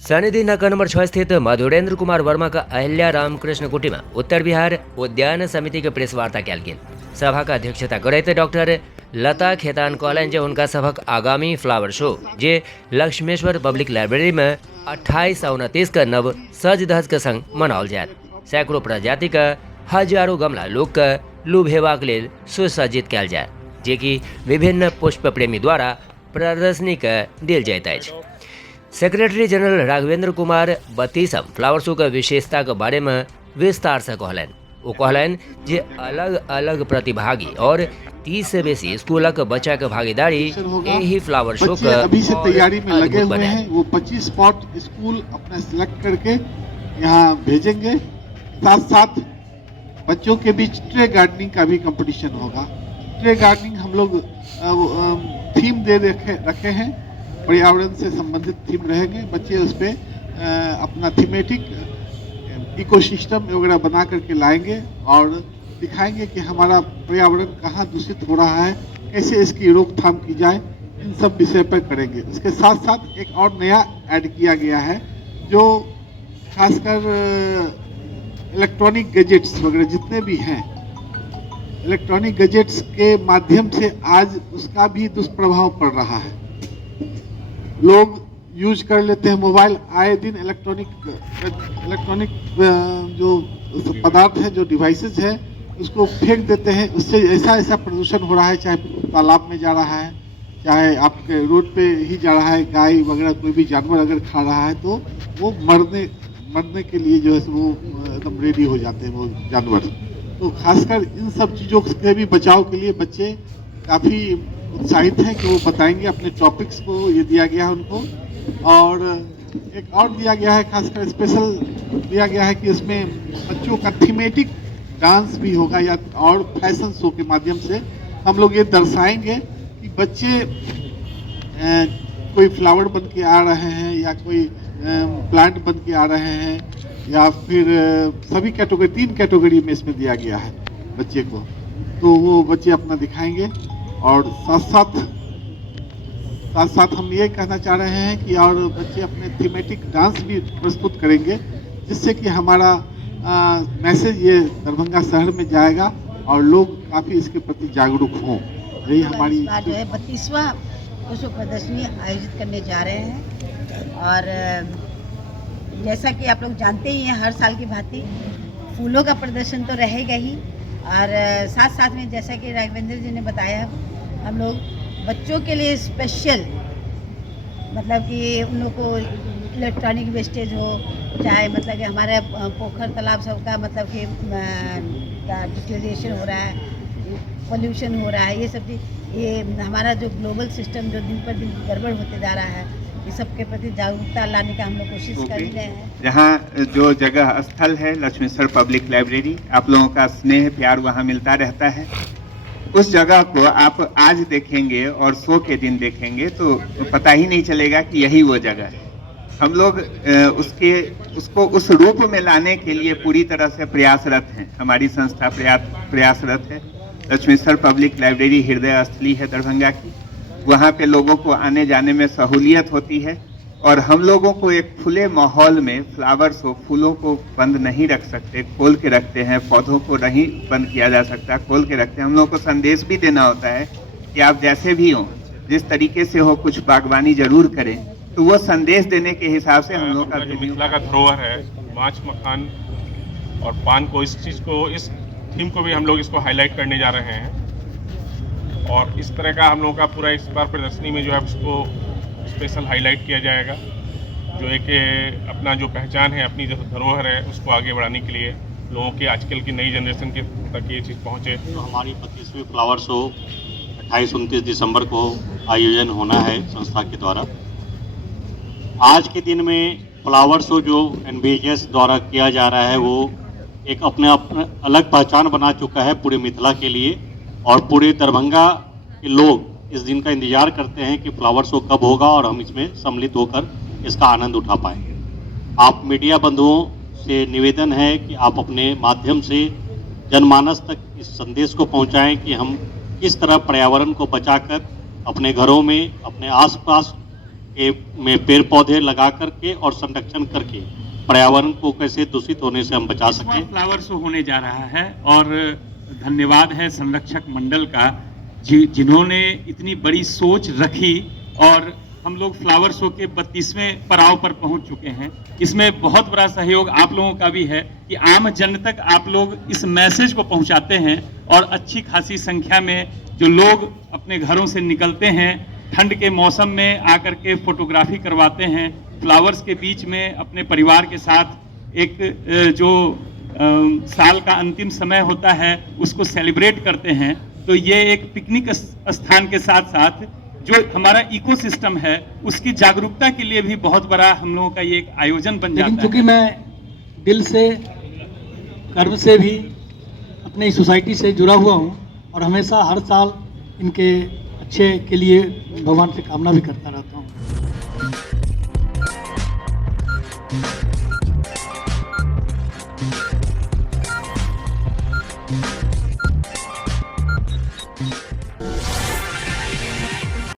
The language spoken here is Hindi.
सनिधि नगर नंबर 6 स्थित मधुरेंद्र कुमार वर्मा का अहिल्या रामकृष्ण कुटी में उत्तर बिहार उद्यान समिति के प्रेस वार्ता कल गेल। सभा का अध्यक्षता करे थे डॉक्टर लता खेतान कहलन जे उनका सभक आगामी फ्लावर शो जे लक्ष्मेश्वर पब्लिक लाइब्रेरी में 28 और 29 का नव सज धज के संग मनाओल जायत। सैकड़ों प्रजाति का हजारों गमला लोग के लुभेबाक लेल सुसज्जित कयल जाय, जे कि विभिन्न पुष्प प्रेमी द्वारा प्रदर्शनी के देल जाइत अछि। सेक्रेटरी जनरल राघवेंद्र कुमार बत्तीसम फ्लावर शो के विशेषता के बारे में विस्तार से कहलन। वो कहलन जे अलग अलग प्रतिभागी और 30 से बेसी स्कूल के बच्चा के भागीदारी यही फ्लावर शो के अभी से तैयारी में लगे हुए हैं। वो 25 स्पॉट स्कूल अपने सिलेक्ट करके यहाँ भेजेंगे। साथ साथ बच्चों के बीच ट्रे गार्डनिंग का भी कंपटीशन होगा। ट्रे गार्डनिंग हम लोग थीम दे रखे हैं, पर्यावरण से संबंधित थीम रहेंगे। बच्चे उस पर अपना थीमेटिक इकोसिस्टम वगैरह बना करके लाएंगे और दिखाएंगे कि हमारा पर्यावरण कहाँ दूषित हो रहा है, कैसे इसकी रोकथाम की जाए, इन सब विषय पर करेंगे। इसके साथ साथ एक और नया ऐड किया गया है जो खासकर इलेक्ट्रॉनिक गैजेट्स वगैरह जितने भी हैं, इलेक्ट्रॉनिक गैजेट्स के माध्यम से आज उसका भी दुष्प्रभाव पड़ रहा है। लोग यूज कर लेते हैं मोबाइल, आए दिन इलेक्ट्रॉनिक जो पदार्थ है, जो डिवाइसेस है, उसको फेंक देते हैं। उससे ऐसा प्रदूषण हो रहा है, चाहे तालाब में जा रहा है, चाहे आपके रोड पे ही जा रहा है, गाय वगैरह कोई भी जानवर अगर खा रहा है तो वो मरने के लिए जो है वो एकदम रेडी हो जाते हैं वो जानवर। तो खासकर इन सब चीज़ों के भी बचाव के लिए बच्चे काफ़ी उत्साहित हैं कि वो बताएंगे अपने टॉपिक्स को। ये दिया गया है उनको। और एक और दिया गया है, खासकर स्पेशल दिया गया है कि इसमें बच्चों का थीमेटिक डांस भी होगा या और फैशन शो के माध्यम से हम लोग ये दर्शाएंगे कि बच्चे कोई फ्लावर बन के आ रहे हैं या कोई प्लांट बन के आ रहे हैं या फिर सभी कैटेगरी, 3 कैटेगरी में इसमें दिया गया है बच्चे को। तो वो बच्चे अपना दिखाएंगे और साथ साथ हम ये कहना चाह रहे हैं कि और बच्चे अपने थीमेटिक डांस भी प्रस्तुत करेंगे, जिससे कि हमारा मैसेज ये दरभंगा शहर में जाएगा और लोग काफ़ी इसके प्रति जागरूक हों। यही हमारी जो है 32वां पुष्प प्रदर्शनी आयोजित करने जा रहे हैं। और जैसा कि आप लोग जानते ही हैं, हर साल की भांति फूलों का प्रदर्शन तो रहेगा ही, और साथ साथ में जैसा कि राघवेंद्र जी ने बताया, हम लोग बच्चों के लिए स्पेशल मतलब कि उन लोग को इलेक्ट्रॉनिक वेस्टेज हो, चाहे मतलब कि हमारे पोखर तालाब सबका मतलब कि डिटेरिएशन हो रहा है, पोल्यूशन हो रहा है, ये सब चीज़, ये हमारा जो ग्लोबल सिस्टम जो दिन पर दिन गड़बड़ होते जा रहा है, ये सब के प्रति जागरूकता लाने का हम लोग कोशिश कर रहे हैं। जहाँ जो जगह स्थल है लक्ष्मेश्वर पब्लिक लाइब्रेरी, आप लोगों का स्नेह प्यार वहाँ मिलता रहता है। उस जगह को आप आज देखेंगे और शो के दिन देखेंगे तो पता ही नहीं चलेगा कि यही वो जगह है। हम लोग उसको उस रूप में लाने के लिए पूरी तरह से प्रयासरत हैं। हमारी संस्था प्रयासरत है। लक्ष्मेश्वर पब्लिक लाइब्रेरी हृदय स्थली है दरभंगा की। वहाँ पे लोगों को आने जाने में सहूलियत होती है और हम लोगों को एक खुले माहौल में फ्लावर शो, फूलों को बंद नहीं रख सकते, खोल के रखते हैं। पौधों को नहीं बंद किया जा सकता, खोल के रखते हैं। हम लोगों को संदेश भी देना होता है कि आप जैसे भी हो, जिस तरीके से हो, कुछ बागवानी जरूर करें। तो वो संदेश देने के हिसाब से हम लोग का जो मिथिला का धरोहर है, माछ, मखान और पान को, इस चीज़ को, इस थीम को भी हम लोग इसको हाईलाइट करने जा रहे हैं। और इस तरह का हम लोगों का पूरा इस बार प्रदर्शनी में जो है उसको स्पेशल हाईलाइट किया जाएगा, जो एक अपना जो पहचान है, अपनी जो धरोहर है, उसको आगे बढ़ाने के लिए लोगों की, आजकल की नई जनरेशन के तक ये चीज़ पहुँचे। तो हमारी 25वीं फ्लावर शो 28-29 दिसंबर को आयोजन होना है संस्था के द्वारा। आज के दिन में फ्लावर शो जो NBHS द्वारा किया जा रहा है वो एक अपने अलग पहचान बना चुका है पूरे मिथिला के लिए, और पूरे दरभंगा के लोग इस दिन का इंतजार करते हैं कि फ्लावर शो कब होगा और हम इसमें सम्मिलित होकर इसका आनंद उठा पाएंगे। आप मीडिया बंधुओं से निवेदन है कि आप अपने माध्यम से जनमानस तक इस संदेश को पहुंचाएं कि हम किस तरह पर्यावरण को बचाकर अपने घरों में, अपने आसपास में पेड़ पौधे लगा करके और संरक्षण करके पर्यावरण को कैसे दूषित होने से हम बचा सकें। फ्लावर शो होने जा रहा है और धन्यवाद है संरक्षक मंडल का जिन्होंने इतनी बड़ी सोच रखी और हम लोग फ्लावर शो के 32वें पड़ाव पर पहुंच चुके हैं। इसमें बहुत बड़ा सहयोग आप लोगों का भी है कि आम जन तक आप लोग इस मैसेज को पहुंचाते हैं और अच्छी खासी संख्या में जो लोग अपने घरों से निकलते हैं ठंड के मौसम में आकर के फोटोग्राफी करवाते हैं, फ्लावर्स के बीच में अपने परिवार के साथ एक जो साल का अंतिम समय होता है उसको सेलिब्रेट करते हैं। तो ये एक पिकनिक स्थान के साथ साथ जो हमारा इकोसिस्टम है उसकी जागरूकता के लिए भी बहुत बड़ा हम लोगों का ये एक आयोजन बन जाता है। लेकिन चूंकि मैं दिल से कर्म से भी अपने इस सोसाइटी से जुड़ा हुआ हूँ और हमेशा हर साल इनके अच्छे के लिए भगवान से कामना भी करता रहता हूँ।